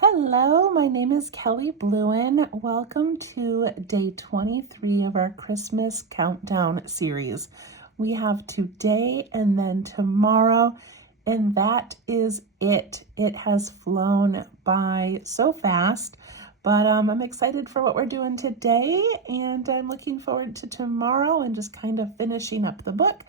Hello, my name is Kelly Bluen. Welcome to day 23 of our Christmas countdown series. We have today and then tomorrow, and that is it. It has flown by so fast, but I'm excited for what we're doing today, and I'm looking forward to tomorrow and just kind of finishing up the book,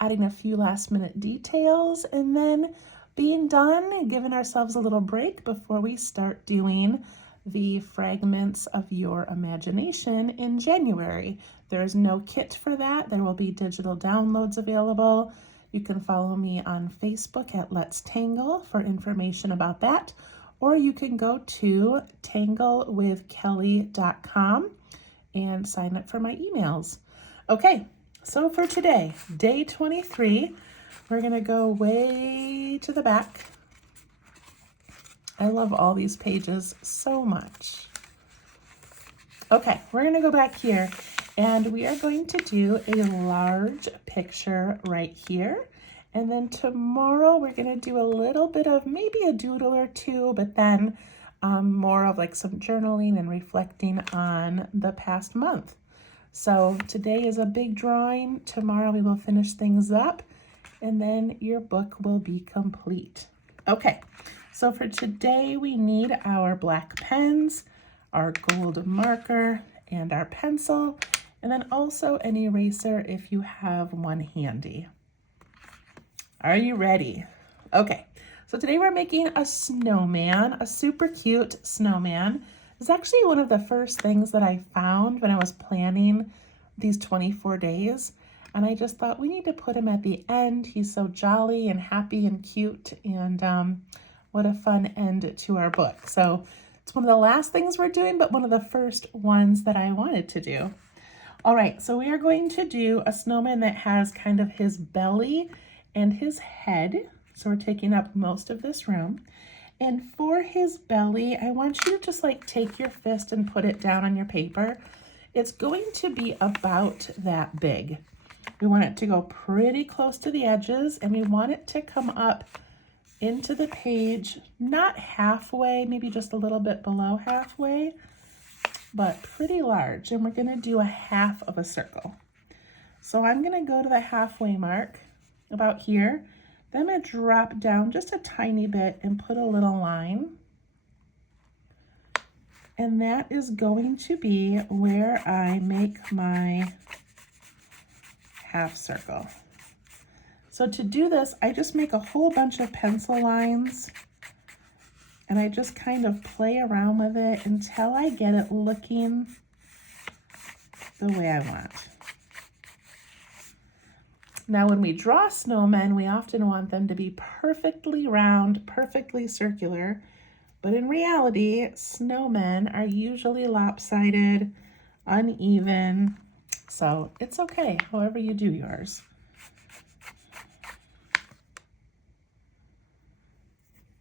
adding a few last minute details, and then being done and giving ourselves a little break before we start doing the fragments of your imagination in January. There is no kit for that. There will be digital downloads available. You can follow me on Facebook at Let's Tangle for information about that, or you can go to tanglewithkelly.com and sign up for my emails. Okay, so for today, day 23, we're going to go way to the back. I love all these pages so much. Okay, we're going to go back here, and we are going to do a large picture right here. And then tomorrow we're going to do a little bit of maybe a doodle or two, but then more of like some journaling and reflecting on the past month. So today is a big drawing. Tomorrow we will finish things up, and then your book will be complete. Okay, so for today we need our black pens, our gold marker, and our pencil, and then also an eraser if you have one handy. Are you ready? Okay, so today we're making a snowman, a super cute snowman. It's actually one of the first things that I found when I was planning these 24 days. And I just thought we need to put him at the end. He's so jolly and happy and cute, and what a fun end to our book. So it's one of the last things we're doing, but one of the first ones that I wanted to do. All right, so we are going to do a snowman that has kind of his belly and his head. So we're taking up most of this room. And for his belly, I want you to just like take your fist and put it down on your paper. It's going to be about that big. We want it to go pretty close to the edges, and we want it to come up into the page, not halfway, maybe just a little bit below halfway, but pretty large. And we're going to do a half of a circle. So I'm going to go to the halfway mark about here. Then I'm going to drop down just a tiny bit and put a little line. And that is going to be where I make my half circle. So to do this, I just make a whole bunch of pencil lines, and I just kind of play around with it until I get it looking the way I want. Now, when we draw snowmen, we often want them to be perfectly round, perfectly circular, but in reality, snowmen are usually lopsided, uneven, so it's okay, however you do yours.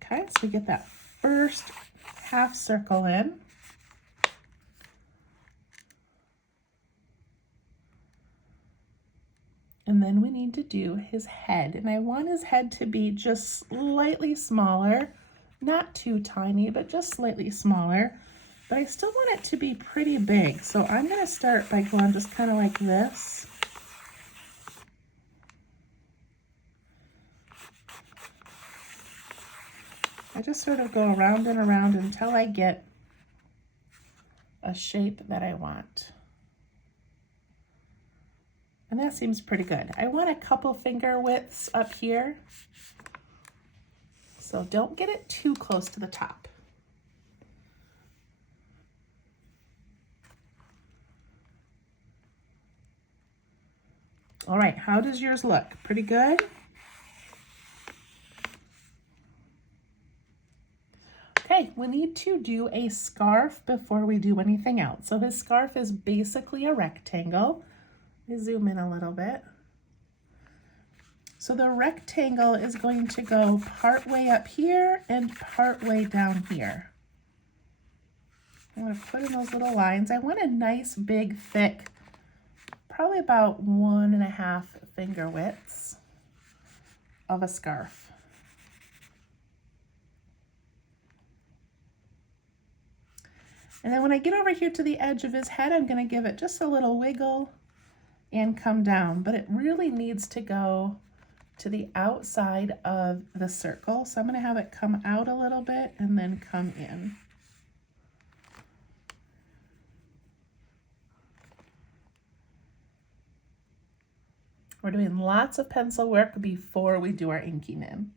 Okay, so we get that first half circle in. And then we need to do his head. And I want his head to be just slightly smaller, not too tiny, but just slightly smaller. But I still want it to be pretty big. So I'm going to start by going just kind of like this. I just sort of go around and around until I get a shape that I want. And that seems pretty good. I want a couple finger widths up here. So don't get it too close to the top. All right, how does yours look? Pretty good? Okay, we need to do a scarf before we do anything else. So his scarf is basically a rectangle. Let me zoom in a little bit. So the rectangle is going to go part way up here and part way down here. I'm going to put in those little lines. I want a nice, big, thick, probably about 1.5 finger widths of a scarf. And then when I get over here to the edge of his head, I'm going to give it just a little wiggle and come down, but it really needs to go to the outside of the circle. So I'm going to have it come out a little bit and then come in. We're doing lots of pencil work before we do our inking in.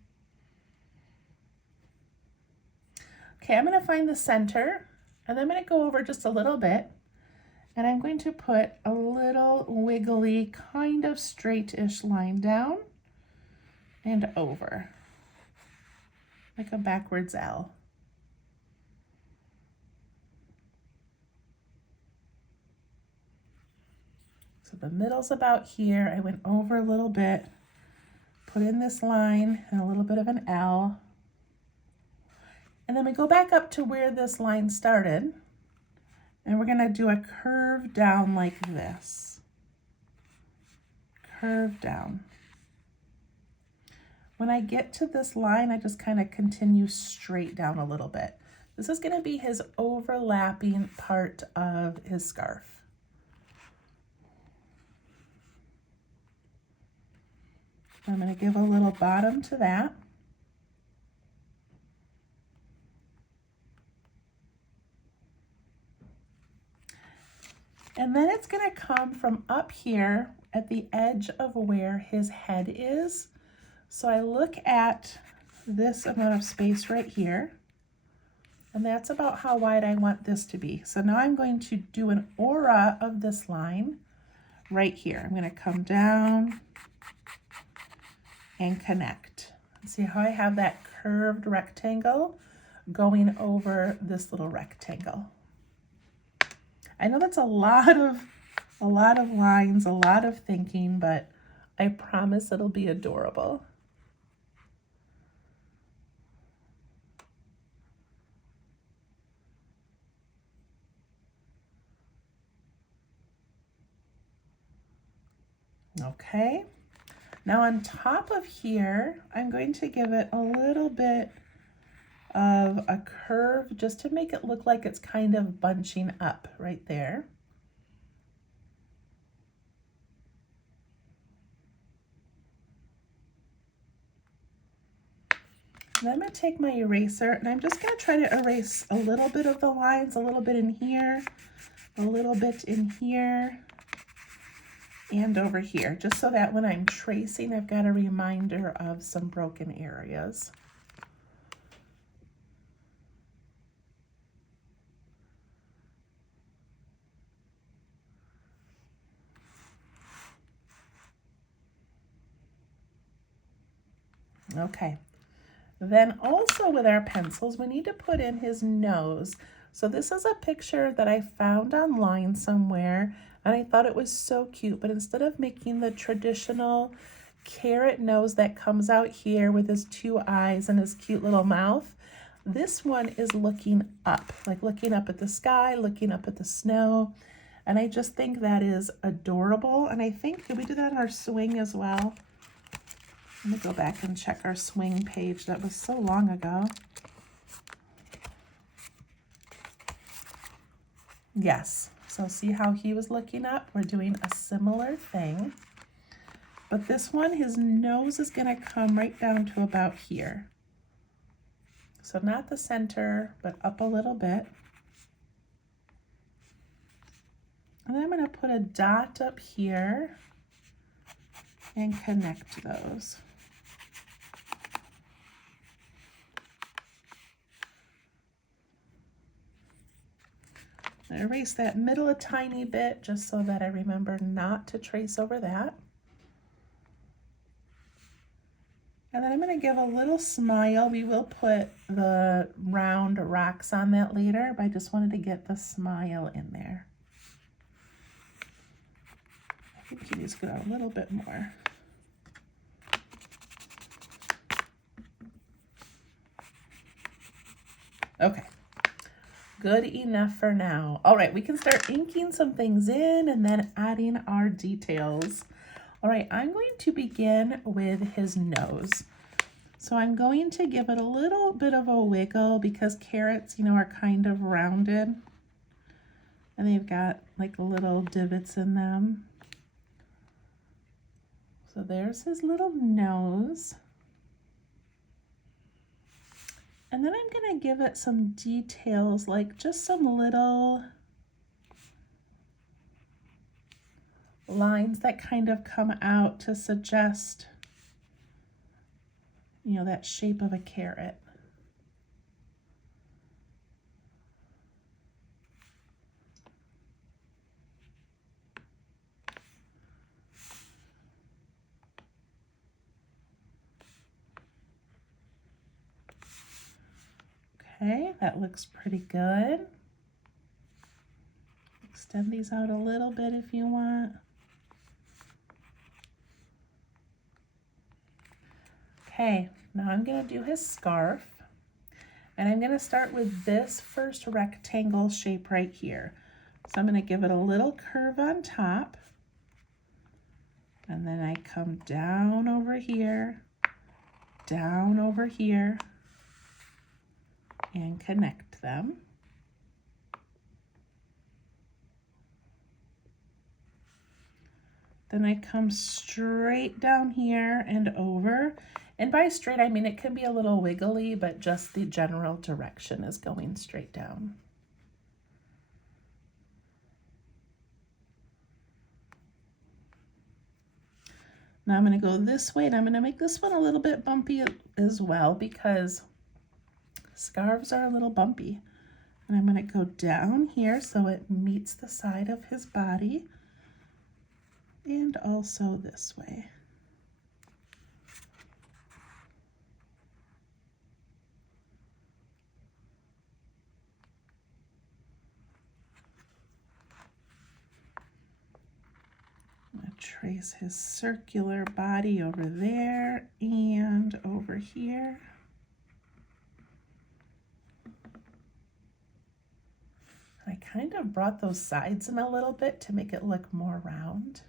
Okay, I'm going to find the center, and then I'm going to go over just a little bit, and I'm going to put a little wiggly, kind of straight-ish line down and over, like a backwards L. So the middle's about here. I went over a little bit, put in this line and a little bit of an L. And then we go back up to where this line started, and we're gonna do a curve down like this. Curve down. When I get to this line, I just kind of continue straight down a little bit. This is gonna be his overlapping part of his scarf. I'm going to give a little bottom to that. And then it's going to come from up here at the edge of where his head is. So I look at this amount of space right here, and that's about how wide I want this to be. So now I'm going to do an aura of this line right here. I'm going to come down and connect. See how I have that curved rectangle going over this little rectangle. I know that's a lot of lines, a lot of thinking, but I promise it'll be adorable. Okay. Now on top of here, I'm going to give it a little bit of a curve just to make it look like it's kind of bunching up right there. And I'm going to take my eraser and I'm just going to try to erase a little bit of the lines, a little bit in here, a little bit in here, and over here, just so that when I'm tracing, I've got a reminder of some broken areas. Okay, then also with our pencils, we need to put in his nose. So this is a picture that I found online somewhere, and I thought it was so cute, but instead of making the traditional carrot nose that comes out here with his two eyes and his cute little mouth, this one is looking up, like looking up at the sky, looking up at the snow, and I just think that is adorable. And I think, did we do that on our swing as well? Let me go back and check our swing page. That was so long ago. Yes, so see how he was looking up? We're doing a similar thing. But this one, his nose is going to come right down to about here. So not the center, but up a little bit. And then I'm going to put a dot up here and connect those. I erase that middle a tiny bit just so that I remember not to trace over that. And then I'm going to give a little smile. We will put the round rocks on that later, but I just wanted to get the smile in there. I think he needs to go a little bit more. Okay. Good enough for now. All right, we can start inking some things in and then adding our details. All right, I'm going to begin with his nose. So I'm going to give it a little bit of a wiggle because carrots, you know, are kind of rounded. And they've got like little divots in them. So there's his little nose. And then I'm going to give it some details, like just some little lines that kind of come out to suggest, you know, that shape of a carrot. Okay, that looks pretty good. Extend these out a little bit if you want. Okay, now I'm going to do his scarf. And I'm going to start with this first rectangle shape right here. So I'm going to give it a little curve on top. And then I come down over here, and connect them. Then I come straight down here and over. And by straight, I mean it can be a little wiggly, but just the general direction is going straight down. Now I'm going to go this way, and I'm going to make this one a little bit bumpy as well because scarves are a little bumpy. And I'm going to go down here so it meets the side of his body, and also this way. I'm going to trace his circular body over there and over here. I kind of brought those sides in a little bit to make it look more round.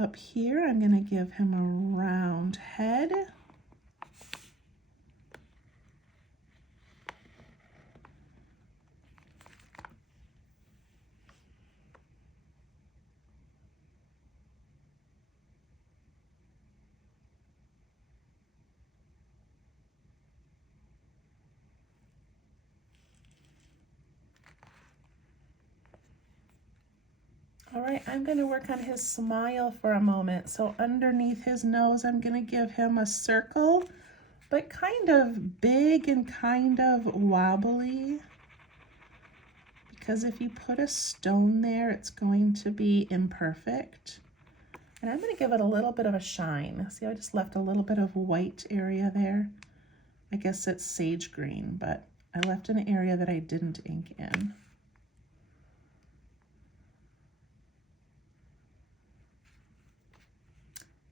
Up here, I'm going to give him a round head. All right, I'm going to work on his smile for a moment. So underneath his nose, I'm going to give him a circle, but kind of big and kind of wobbly. Because if you put a stone there, it's going to be imperfect. And I'm going to give it a little bit of a shine. See, I just left a little bit of white area there. I guess it's sage green, but I left an area that I didn't ink in.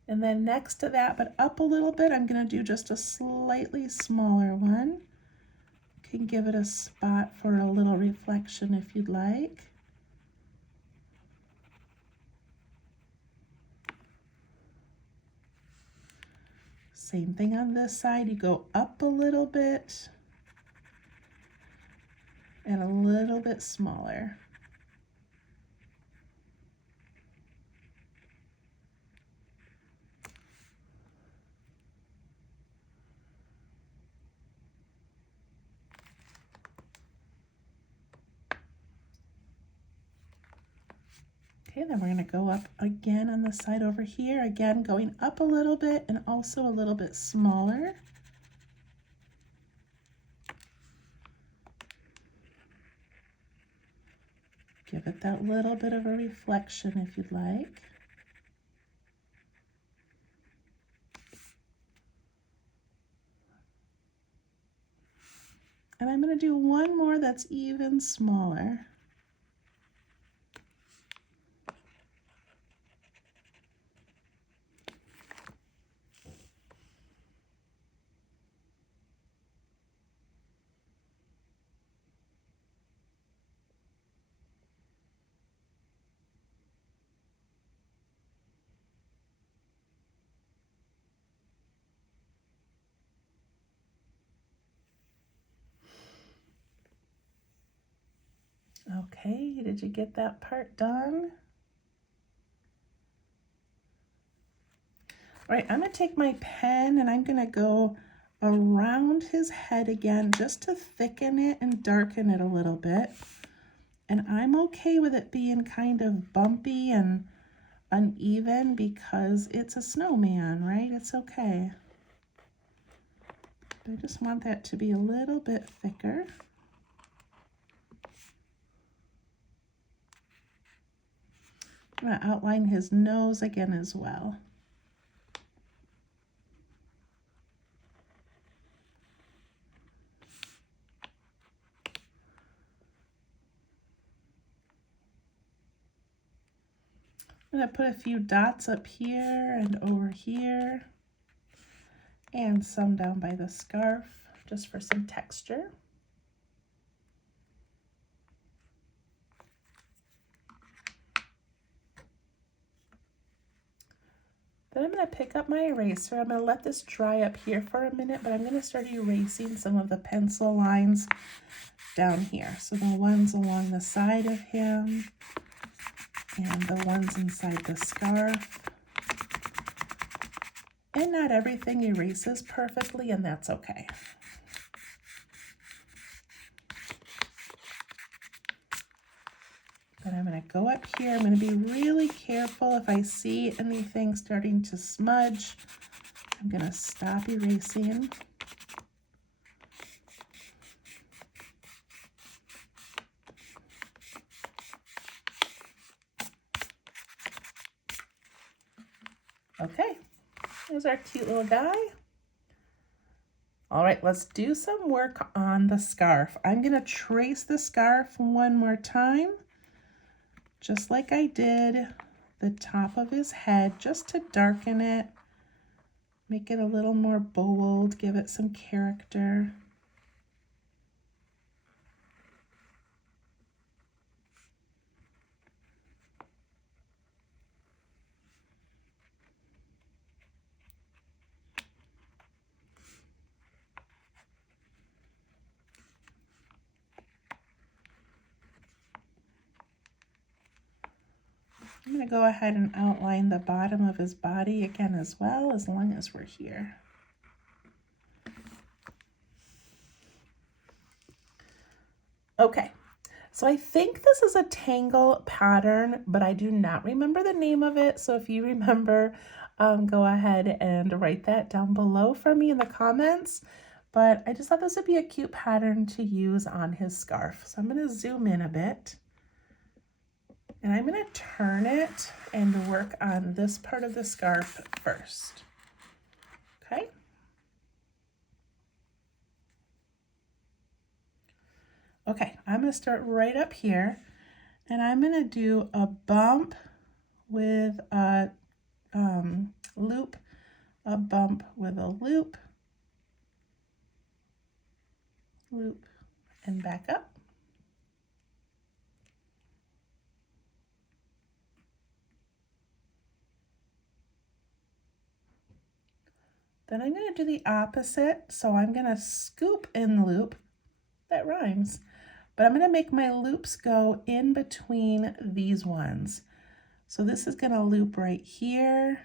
And then next to that, but up a little bit, I'm going to do just a slightly smaller one. You can give it a spot for a little reflection if you'd like. Same thing on this side. You go up a little bit and a little bit smaller. Okay, then we're going to go up again on the side over here, again going up a little bit and also a little bit smaller. Give it that little bit of a reflection if you'd like. And I'm going to do one more that's even smaller. Okay, did you get that part done? All right, I'm gonna take my pen and I'm gonna go around his head again just to thicken it and darken it a little bit. And I'm okay with it being kind of bumpy and uneven because it's a snowman, right? It's okay. But I just want that to be a little bit thicker. I'm going to outline his nose again as well. I'm going to put a few dots up here and over here, and some down by the scarf, just for some texture. Then I'm going to pick up my eraser. I'm going to let this dry up here for a minute, but I'm going to start erasing some of the pencil lines down here. So the ones along the side of him and the ones inside the scarf. And not everything erases perfectly, and that's okay. But I'm going to go up here. I'm going to be really careful. If I see anything starting to smudge, I'm going to stop erasing. Okay, there's our cute little guy. All right, let's do some work on the scarf. I'm going to trace the scarf one more time, just like I did the top of his head, just to darken it, make it a little more bold, give it some character. I'm going to go ahead and outline the bottom of his body again as well, as long as we're here. Okay, so I think this is a tangle pattern, but I do not remember the name of it. So if you remember, go ahead and write that down below for me in the comments. But I just thought this would be a cute pattern to use on his scarf. So I'm going to zoom in a bit. And I'm going to turn it and work on this part of the scarf first. Okay. Okay, I'm going to start right up here, and I'm going to do a bump with a loop, a bump with a loop, loop, and back up. Then I'm going to do the opposite. So I'm going to scoop and loop. That rhymes. But I'm going to make my loops go in between these ones. So this is going to loop right here,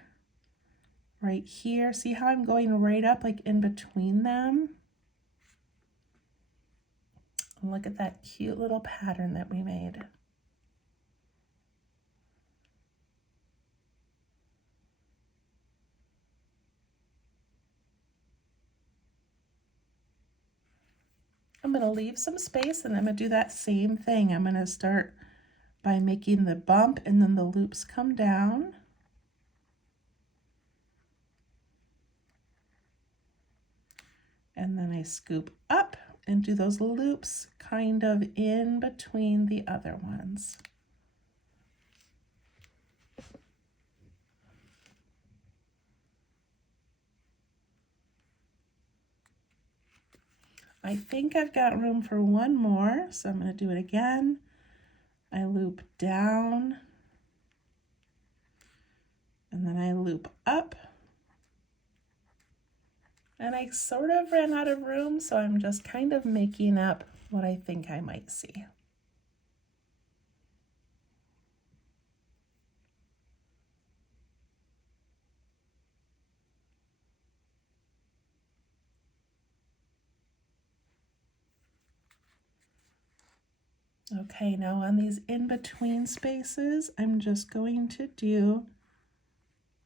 right here. See how I'm going right up like in between them? And look at that cute little pattern that we made. I'm going to leave some space, and I'm going to do that same thing. I'm going to start by making the bump, and then the loops come down. And then I scoop up and do those loops kind of in between the other ones. I think I've got room for one more, so I'm going to do it again. I loop down, and then I loop up. And I sort of ran out of room, so I'm just kind of making up what I think I might see. Okay, now on these in-between spaces, I'm just going to do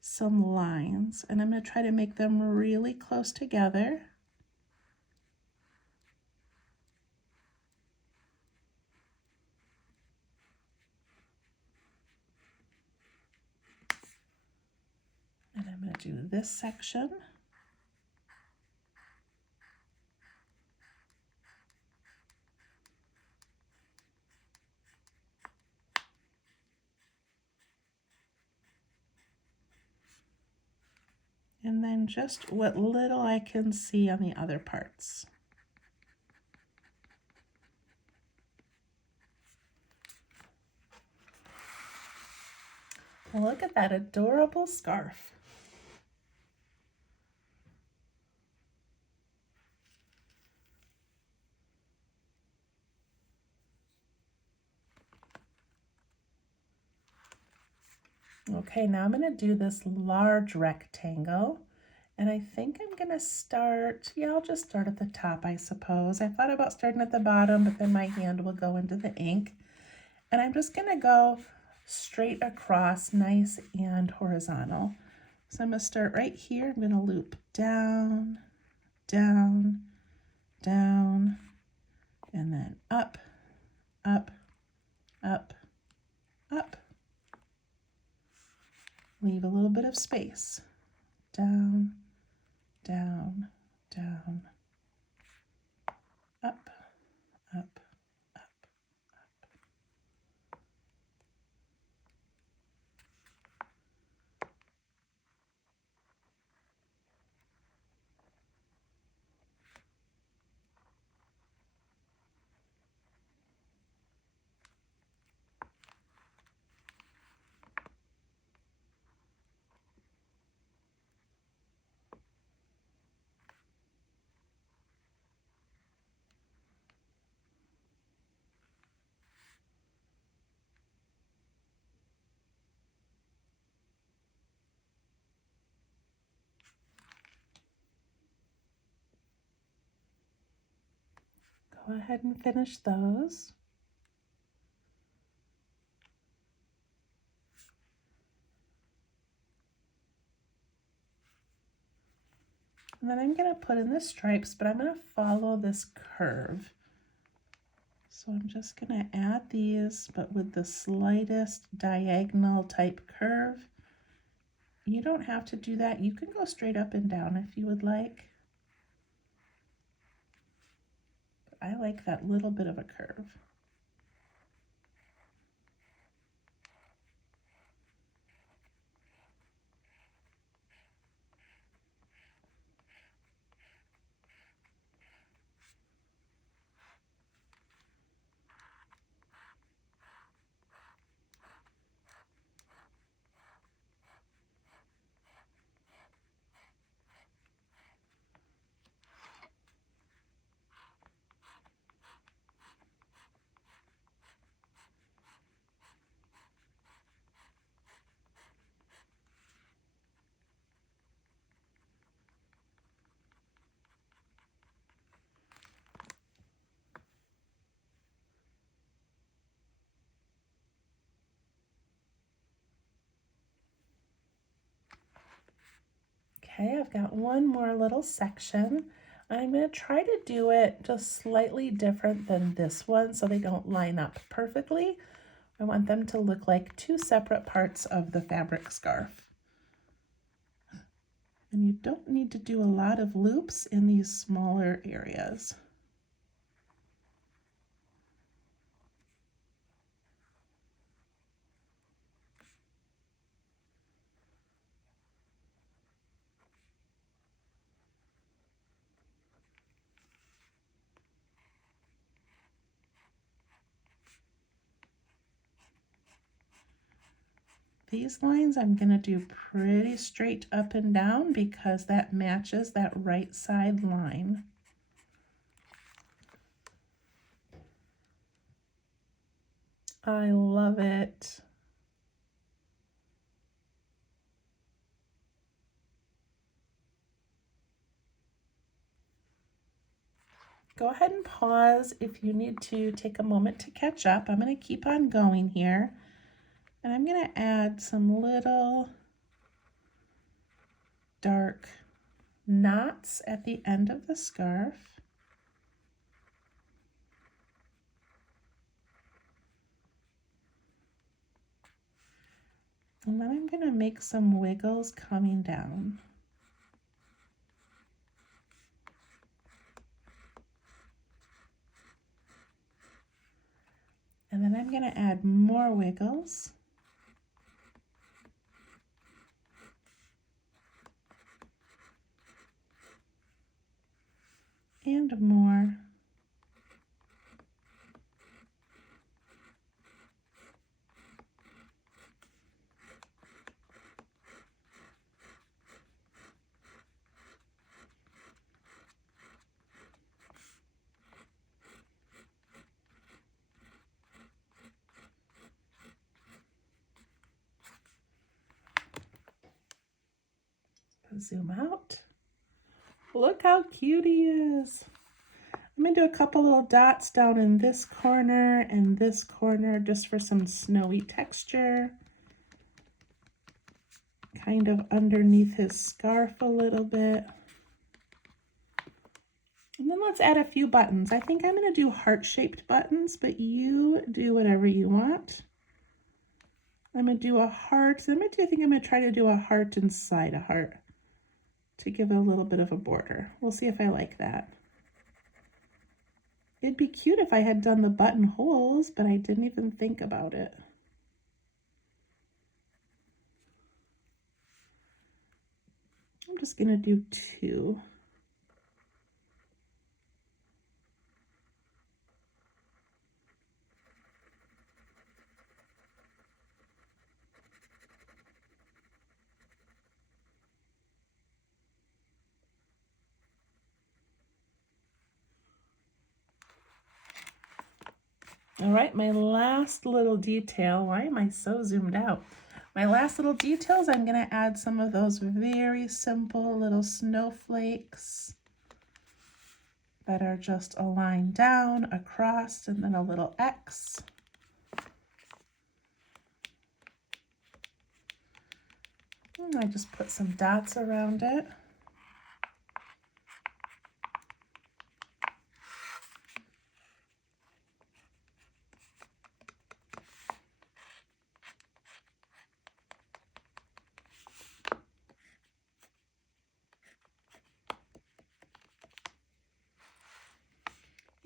some lines, and I'm going to try to make them really close together. And I'm going to do this section. And then just what little I can see on the other parts. Look at that adorable scarf. Okay, now I'm going to do this large rectangle. And I think I'm going to start, I'll just start at the top, I suppose. I thought about starting at the bottom, but then my hand will go into the ink. And I'm just going to go straight across, nice and horizontal. So I'm going to start right here. I'm going to loop down, down, down, and then up, up, up, up. Leave a little bit of space. Down, down, down, up, up, up. Go ahead and finish those. And then I'm going to put in the stripes, but I'm going to follow this curve. So I'm just going to add these, but with the slightest diagonal type curve. You don't have to do that. You can go straight up and down if you would like. But I like that little bit of a curve. Okay, I've got one more little section. I'm going to try to do it just slightly different than this one so they don't line up perfectly. I want them to look like two separate parts of the fabric scarf. And you don't need to do a lot of loops in these smaller areas. These lines I'm going to do pretty straight up and down because that matches that right side line. I love it. go ahead and pause if you need to take a moment to catch up. I'm going to keep on going here, and I'm going to add some little dark knots at the end of the scarf. And then I'm going to make some wiggles coming down. And then I'm going to add more wiggles. And more. Zoom out. Look how cute he is. I'm going to do a couple little dots down in this corner and this corner just for some snowy texture. Kind of underneath his scarf a little bit. And then let's add a few buttons. I think I'm going to do heart-shaped buttons, but you do whatever you want. I'm going to do a heart. I think I'm going to try to do a heart inside a heart to give it a little bit of a border. We'll see if I like that. It'd be cute if I had done the buttonholes, but I didn't even think about it. I'm just going to do 2. All right, my last little detail. Why am I so zoomed out? My last little details, I'm going to add some of those very simple little snowflakes that are just a line down, across, and then a little X. And I just put some dots around it.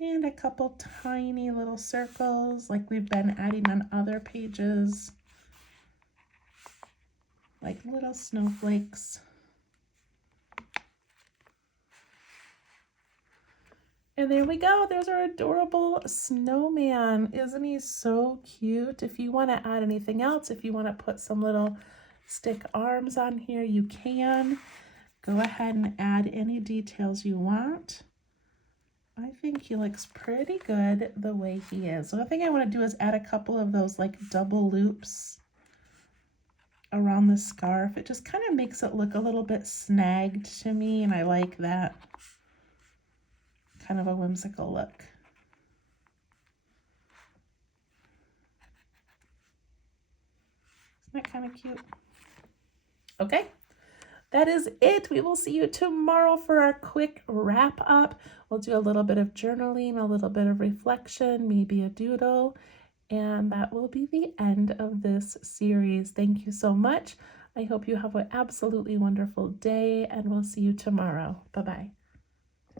And a couple tiny little circles like we've been adding on other pages, like little snowflakes. And there we go. There's our adorable snowman. Isn't he so cute? If you want to add anything else, if you want to put some little stick arms on here, you can. Go ahead and add any details you want. I think he looks pretty good the way he is. So the thing I want to do is add a couple of those like double loops around the scarf. It just kind of makes it look a little bit snagged to me, and I like that. Kind of a whimsical look. Isn't that kind of cute? Okay. That is it. We will see you tomorrow for our quick wrap up. We'll do a little bit of journaling, a little bit of reflection, maybe a doodle, and that will be the end of this series. Thank you so much. I hope you have an absolutely wonderful day, and we'll see you tomorrow. Bye-bye.